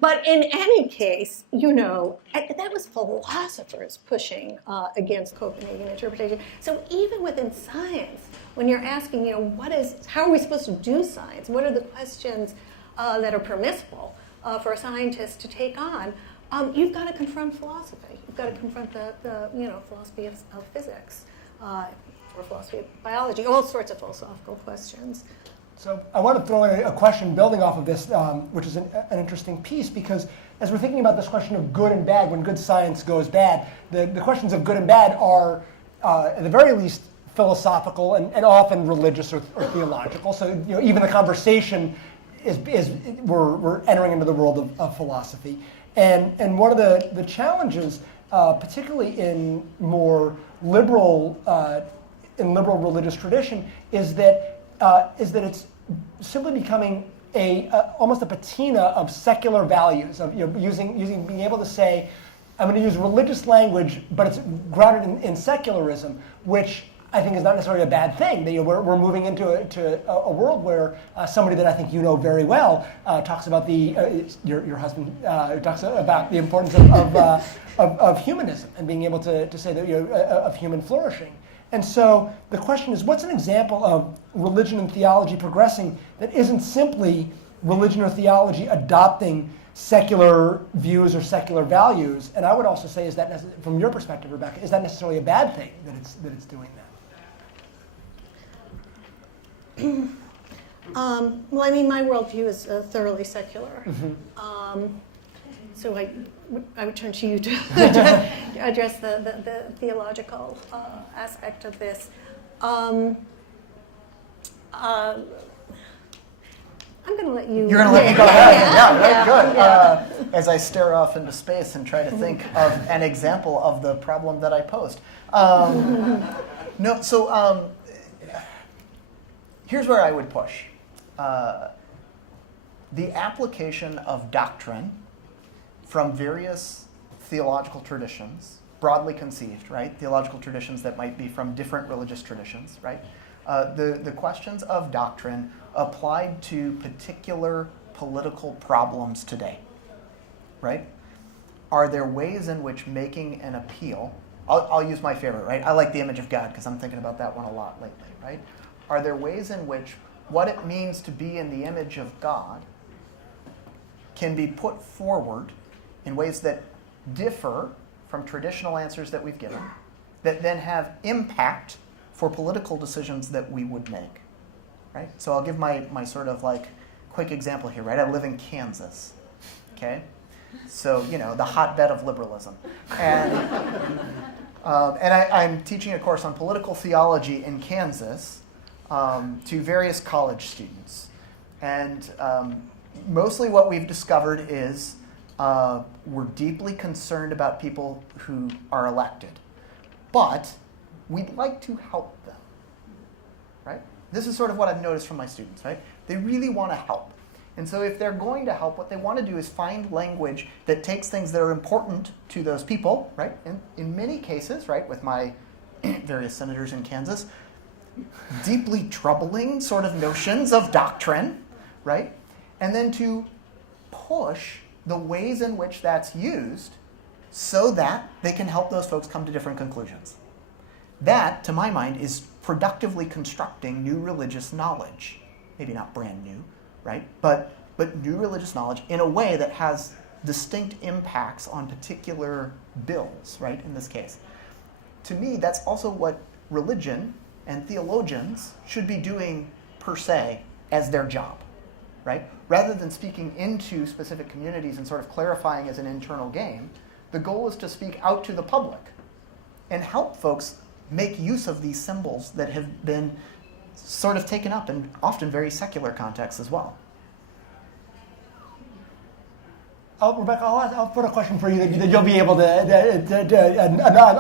But in any case, that was philosophers pushing against Copenhagen interpretation. So even within science, when you're asking, how are we supposed to do science? What are the questions that are permissible for a scientist to take on? You've got to confront philosophy. You've got to confront the philosophy of physics or philosophy of biology, all sorts of philosophical questions. So I want to throw in a question building off of this, which is an interesting piece, because as we're thinking about this question of good and bad, when good science goes bad, the questions of good and bad are, at the very least, philosophical and often religious or theological. So even the conversation we're entering into the world of philosophy. And one of the challenges, particularly in more liberal religious tradition, is that it's simply becoming almost a patina of secular values, of being able to say, I'm going to use religious language, but it's grounded in secularism, which I think is not necessarily a bad thing. We're moving into a world where somebody that I think you know very well talks about your husband talks about the importance of humanism and being able to say that of human flourishing. And so the question is, what's an example of religion and theology progressing that isn't simply religion or theology adopting secular views or secular values? And I would also say, is that from your perspective, Rebecca, is that necessarily a bad thing that it's doing that? Well, I mean, my worldview is thoroughly secular. So I would turn to you to address the theological aspect of this. I'm going to let you. You're going to let me go ahead? Yeah, Good. Yeah. As I stare off into space and try to think of an example of the problem that I posed. Here's where I would push. The application of doctrine from various theological traditions, broadly conceived, right? Theological traditions that might be from different religious traditions, right? The questions of doctrine applied to particular political problems today, right? Are there ways in which making an appeal, I'll use my favorite, right? I like the image of God because I'm thinking about that one a lot lately, right? Are there ways in which what it means to be in the image of God can be put forward in ways that differ from traditional answers that we've given, that then have impact for political decisions that we would make, right? So I'll give my sort of like quick example here, right? I live in Kansas, okay? So, the hotbed of liberalism. And I'm teaching a course on political theology in Kansas, to various college students. And mostly what we've discovered is we're deeply concerned about people who are elected, but we'd like to help them, right? This is sort of what I've noticed from my students, right? They really want to help. And so if they're going to help, what they want to do is find language that takes things that are important to those people, right? And in many cases, right, with my various senators in Kansas, deeply troubling sort of notions of doctrine, right? And then to push the ways in which that's used so that they can help those folks come to different conclusions. That, to my mind, is productively constructing new religious knowledge. Maybe not brand new, right? But new religious knowledge in a way that has distinct impacts on particular bills, right, in this case. To me, that's also what religion and theologians should be doing per se as their job, right? Rather than speaking into specific communities and sort of clarifying as an internal game, the goal is to speak out to the public and help folks make use of these symbols that have been sort of taken up in often very secular contexts as well. Rebecca, I'll put a question for you that you'll be able to,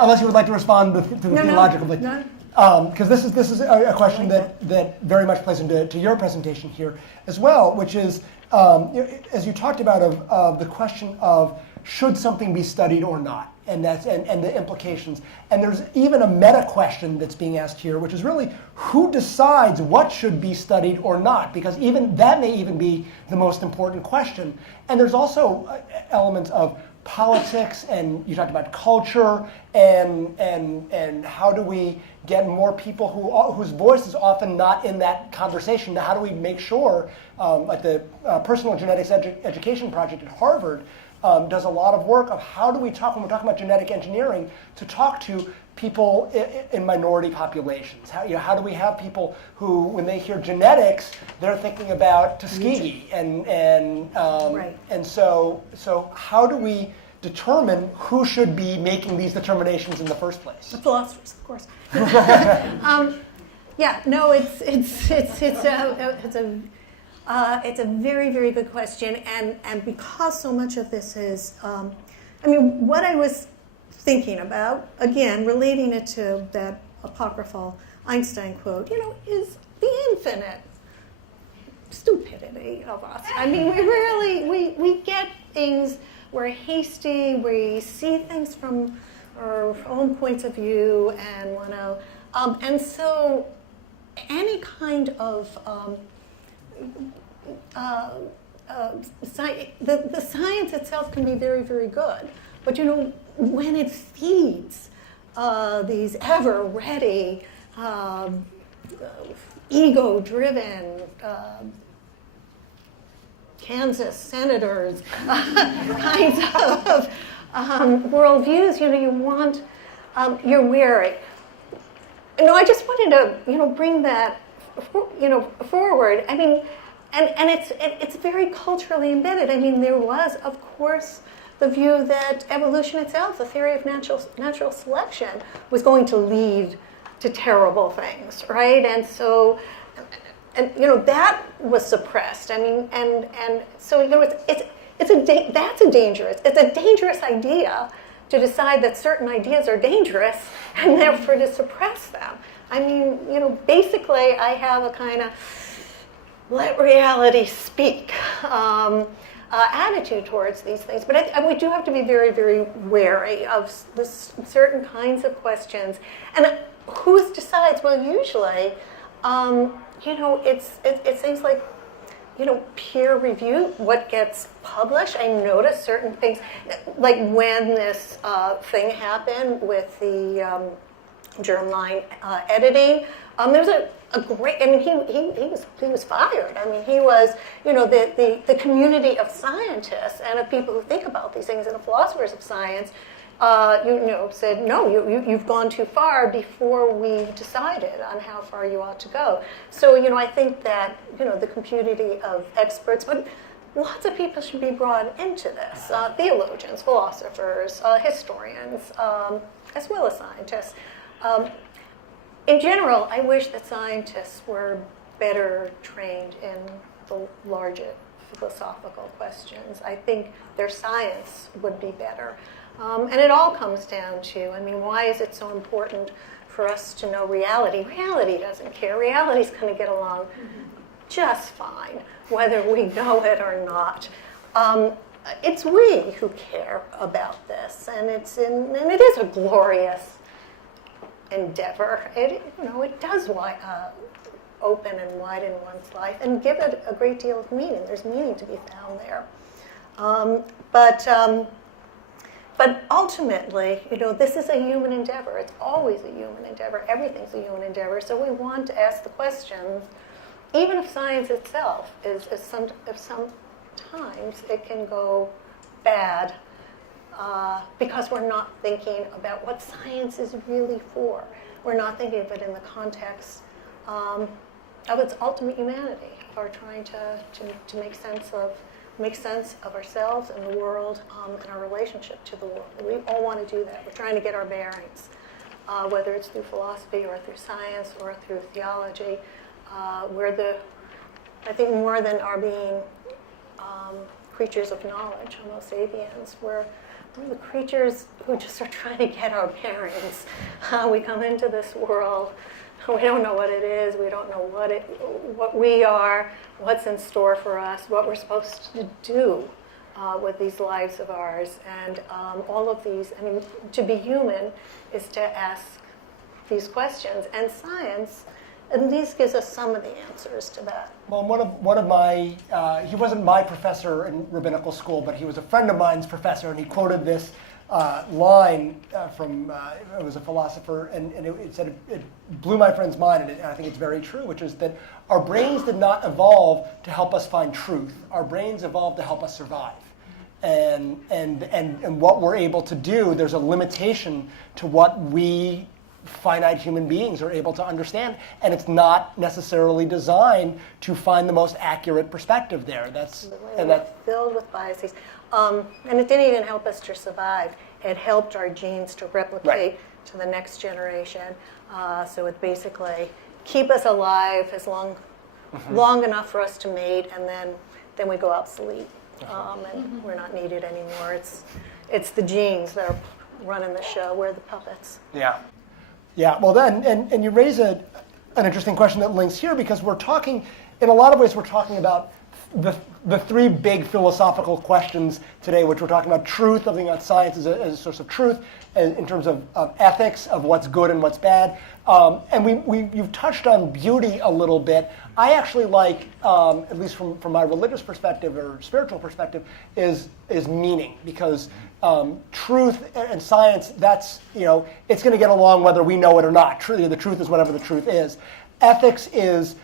unless you would like to respond to the theological. Because this is a question that very much plays into your presentation here as well, which is, as you talked about, of the question of should something be studied or not, and the implications. And there's even a meta question that's being asked here, which is really who decides what should be studied or not, because even that may even be the most important question. And there's also elements of politics, and you talked about culture, and how do we get more people whose voice is often not in that conversation? How do we make sure, like the Personal Genetics Education Project at Harvard does a lot of work of how do we talk, when we're talking about genetic engineering, to talk to people in minority populations? How do we have people who, when they hear genetics, they're thinking about Tuskegee, and so how do we determine who should be making these determinations in the first place? The philosophers, of course. It's a very, very good question, and because so much of this is, what I was thinking about, again, relating it to that apocryphal Einstein quote, is the infinite stupidity of us. We get things, we're hasty, we see things from our own points of view, and want to, and so any kind of the science itself can be very, very good, but when it feeds these ever-ready, ego-driven Kansas senators kinds of worldviews, you're wary. I just wanted to bring that forward. And it's very culturally embedded. There was, of course, the view that evolution itself, the theory of natural selection, was going to lead to terrible things, right? And so, that was suppressed. So that's a dangerous idea, to decide that certain ideas are dangerous and therefore to suppress them. Basically, I have a kind of let reality speak attitude towards these things. But we do have to be very, very wary of certain kinds of questions. And who decides? Well, usually, it seems like, peer review, what gets published. I noticed certain things, like when this thing happened with the germline editing, there was a great, he was fired. He was, the community of scientists and of people who think about these things and the philosophers of science, said, no, you've gone too far before we've decided on how far you ought to go. So, I think that, the community of experts, but lots of people should be brought into this, theologians, philosophers, historians, as well as scientists. In general, I wish that scientists were better trained in the larger philosophical questions. I think their science would be better. And it all comes down to, why is it so important for us to know reality? Reality doesn't care. Reality's going to get along just fine, whether we know it or not. It's we who care about this, and it is a glorious endeavor. It does open and widen one's life and give it a great deal of meaning. There's meaning to be found there. But ultimately, this is a human endeavor. It's always a human endeavor. Everything's a human endeavor. So we want to ask the questions, even if science itself if sometimes it can go bad, because we're not thinking about what science is really for. We're not thinking of it in the context of its ultimate humanity, or trying to make sense of ourselves and the world, and our relationship to the world. We all want to do that. We're trying to get our bearings, whether it's through philosophy or through science or through theology. I think more than our being creatures of knowledge, Homo sapiens, we're the creatures who just are trying to get our bearings. We come into this world, we don't know what it is, we don't know what we are, what's in store for us, what we're supposed to do with these lives of ours. And all of these, I mean, to be human is to ask these questions. And science at least gives us some of the answers to that. Well, one of my, he wasn't my professor in rabbinical school, but he was a friend of mine's professor, and he quoted this line from, it was a philosopher, and it said, it blew my friend's mind, and I think it's very true, which is that our brains did not evolve to help us find truth. Our brains evolved to help us survive. And what we're able to do, there's a limitation to what we finite human beings are able to understand, and it's not necessarily designed to find the most accurate perspective there. That's filled with biases, and it didn't even help us to survive. It helped our genes to replicate to the next generation. So it basically keep us alive as long enough for us to mate, and then we go obsolete, and we're not needed anymore. It's the genes that are running the show. We're the puppets. Yeah, well then, and you raise an interesting question that links here, because we're talking, in a lot of ways, we're talking about the three big philosophical questions today, which we're talking about truth, looking at science as a source of truth, in terms of ethics, of what's good and what's bad. And you've touched on beauty a little bit. I actually like, at least from my religious perspective or spiritual perspective, is meaning, because truth and science, that's, it's going to get along whether we know it or not. The truth is whatever the truth is. Ethics is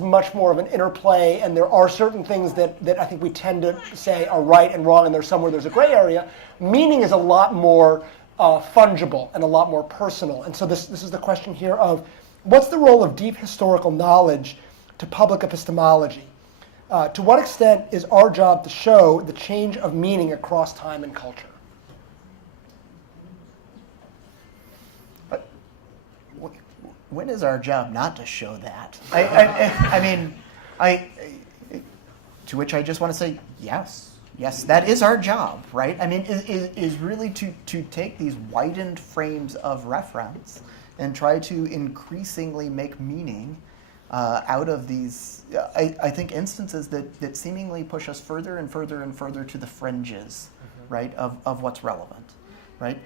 much more of an interplay, and there are certain things that I think we tend to say are right and wrong, and there's somewhere there's a gray area. Meaning is a lot more fungible and a lot more personal. And so this is the question here of, what's the role of deep historical knowledge to public epistemology? To what extent is our job to show the change of meaning across time and culture? When is our job not to show that? I mean, to which I just want to say, yes, that is our job, right? I mean, is really to take these widened frames of reference and try to increasingly make meaning out of these, I think, instances that seemingly push us further and further and further to the fringes, right, of what's relevant, right?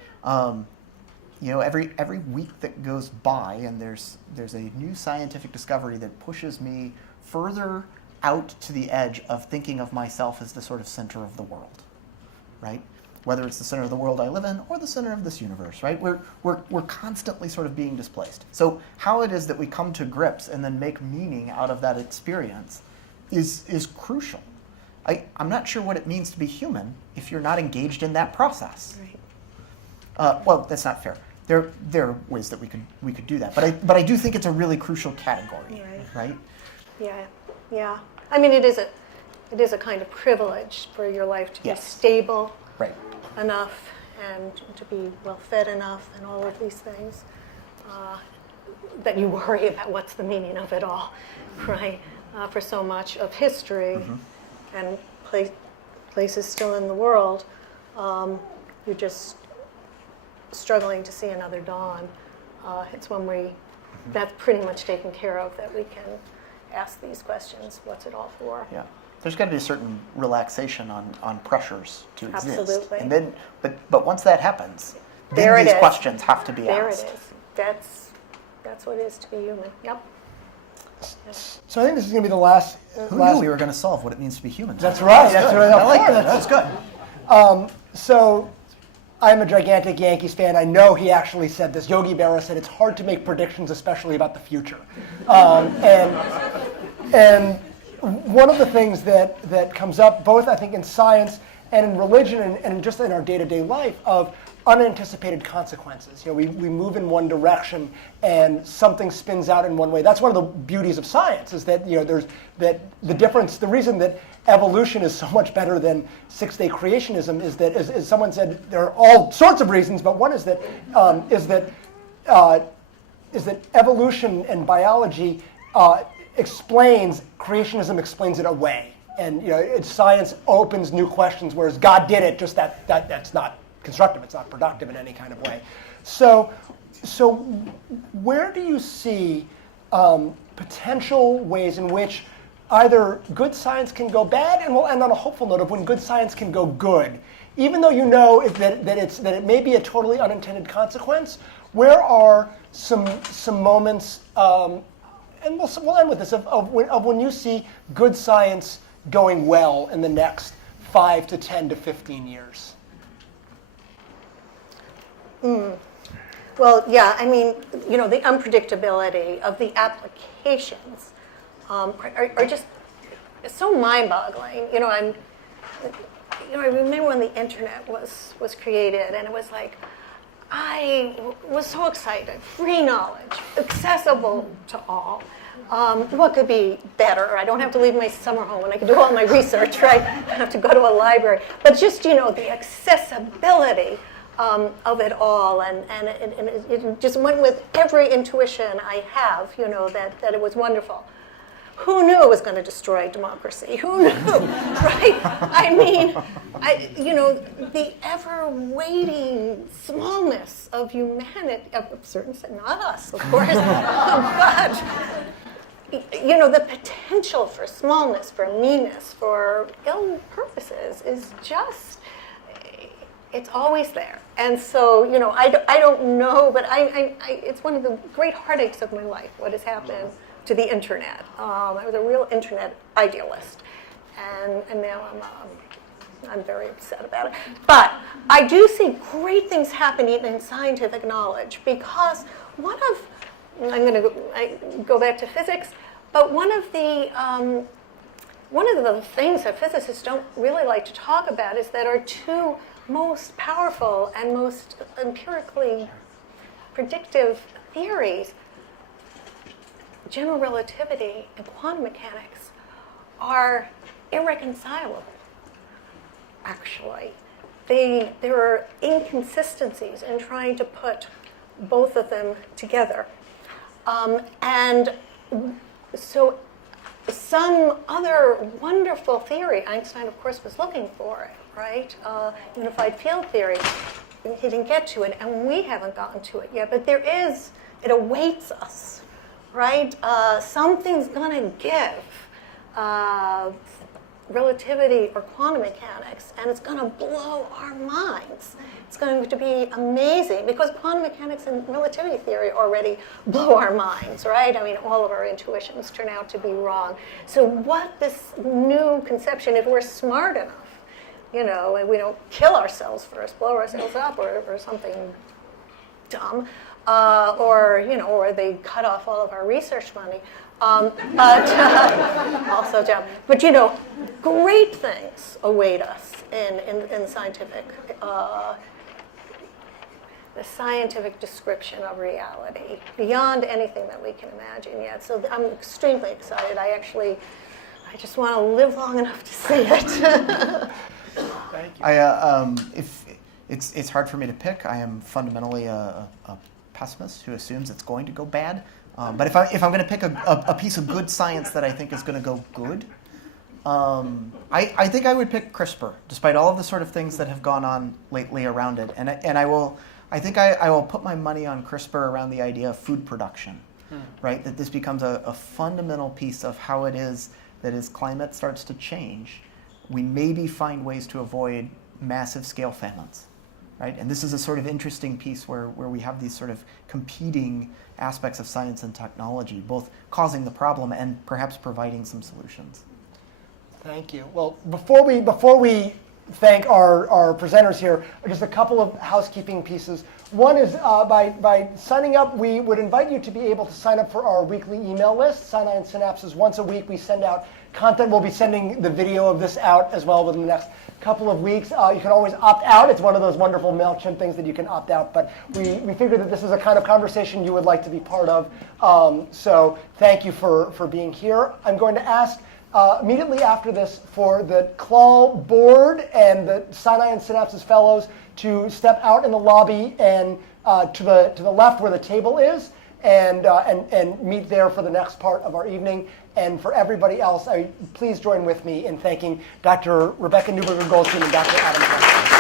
Every week that goes by, and there's a new scientific discovery that pushes me further out to the edge of thinking of myself as the sort of center of the world, right? Whether it's the center of the world I live in or the center of this universe, right? We're constantly sort of being displaced. So how it is that we come to grips and then make meaning out of that experience is crucial. I'm not sure what it means to be human if you're not engaged in that process. Right. Well, that's not fair. There are ways that we could do that, but I do think it's a really crucial category, right? Yeah. I mean, it is a kind of privilege for your life to be stable enough and to be well fed enough, and all of these things that you worry about what's the meaning of it all, right? For so much of history and places still in the world, you're just struggling to see another dawn. It's when that's pretty much taken care of, that we can ask these questions. What's it all for? Yeah. There's got to be a certain relaxation on pressures to exist. Absolutely. And then, but once that happens, then these questions have to be asked. There it is. That's what it is to be human. Yep. So I think this is going to be the last. Who knew we were going to solve what it means to be human? That's right. That's right. I like that. That's good. So I'm a gigantic Yankees fan. I know he actually said this. Yogi Berra said it's hard to make predictions, especially about the future. And one of the things that comes up, both I think in science and in religion and just in our day-to-day life, of unanticipated consequences. We move in one direction and something spins out in one way. That's one of the beauties of science, is that there's that the difference. The reason that evolution is so much better than six-day creationism is that, as someone said, there are all sorts of reasons, but one is that evolution and biology creationism explains it away, and science opens new questions, whereas God did it. Just that's not constructive. It's not productive in any kind of way. So where do you see potential ways in which either good science can go bad, and we'll end on a hopeful note of when good science can go good, even though that it may be a totally unintended consequence? Where are some moments, and we'll end with this, of when you see good science going well in the next 5 to 10 to 15 years? Well, yeah, I mean, the unpredictability of the applications are just so mind-boggling. I remember when the internet was created, and it was like, I was so excited. Free knowledge, accessible to all. What could be better? I don't have to leave my summer home, and I can do all my research, right? I don't have to go to a library. But just, the accessibility of it all, and it just went with every intuition I have, that it was wonderful. Who knew it was going to destroy democracy? Who knew, right? I mean, the ever-waiting smallness of humanity, of a certain sense, not us, of course, but, the potential for smallness, for meanness, for ill purposes is just, it's always there. And so, I don't know, but it's one of the great heartaches of my life, what has happened to the internet. I was a real internet idealist, and now I'm very upset about it. But I do see great things happening in scientific knowledge, because I'm going to go back to physics, but one of the things that physicists don't really like to talk about is that our two most powerful and most empirically predictive theories, general relativity and quantum mechanics, are irreconcilable, actually. There are inconsistencies in trying to put both of them together. And so some other wonderful theory, Einstein, of course, was looking for it, right? Unified field theory. He didn't get to it, and we haven't gotten to it yet, but it awaits us. Right? Something's going to give relativity or quantum mechanics, and it's going to blow our minds. It's going to be amazing, because quantum mechanics and relativity theory already blow our minds, right? I mean, all of our intuitions turn out to be wrong. So what this new conception, if we're smart enough, and we don't kill ourselves first, blow ourselves up or something dumb, or they cut off all of our research money. But also dumb. But great things await us in scientific, the scientific description of reality, beyond anything that we can imagine yet. So I'm extremely excited. I just want to live long enough to see it. Thank you. It's hard for me to pick. I am fundamentally a pessimist who assumes it's going to go bad. But if I'm going to pick a piece of good science that I think is going to go good, I think I would pick CRISPR, despite all of the sort of things that have gone on lately around it. And I will put my money on CRISPR around the idea of food production, right? That this becomes a fundamental piece of how it is that as climate starts to change, we maybe find ways to avoid massive scale famines. Right? And this is a sort of interesting piece where we have these sort of competing aspects of science and technology, both causing the problem and perhaps providing some solutions. Thank you. Well, before we thank our presenters here. Just a couple of housekeeping pieces. One is by signing up, we would invite you to be able to sign up for our weekly email list. Sinai and Synapses, once a week we send out content. We'll be sending the video of this out as well within the next couple of weeks. You can always opt out. It's one of those wonderful MailChimp things that you can opt out. But we figured that this is a kind of conversation you would like to be part of. So thank you for being here. I'm going to ask immediately after this for the CLAW board and the Sinai and Synapses fellows to step out in the lobby and to the left where the table is, and meet there for the next part of our evening. And for everybody else, please join with me in thanking Dr. Rebecca Newberger Goldstein and Dr. Adam Pryor.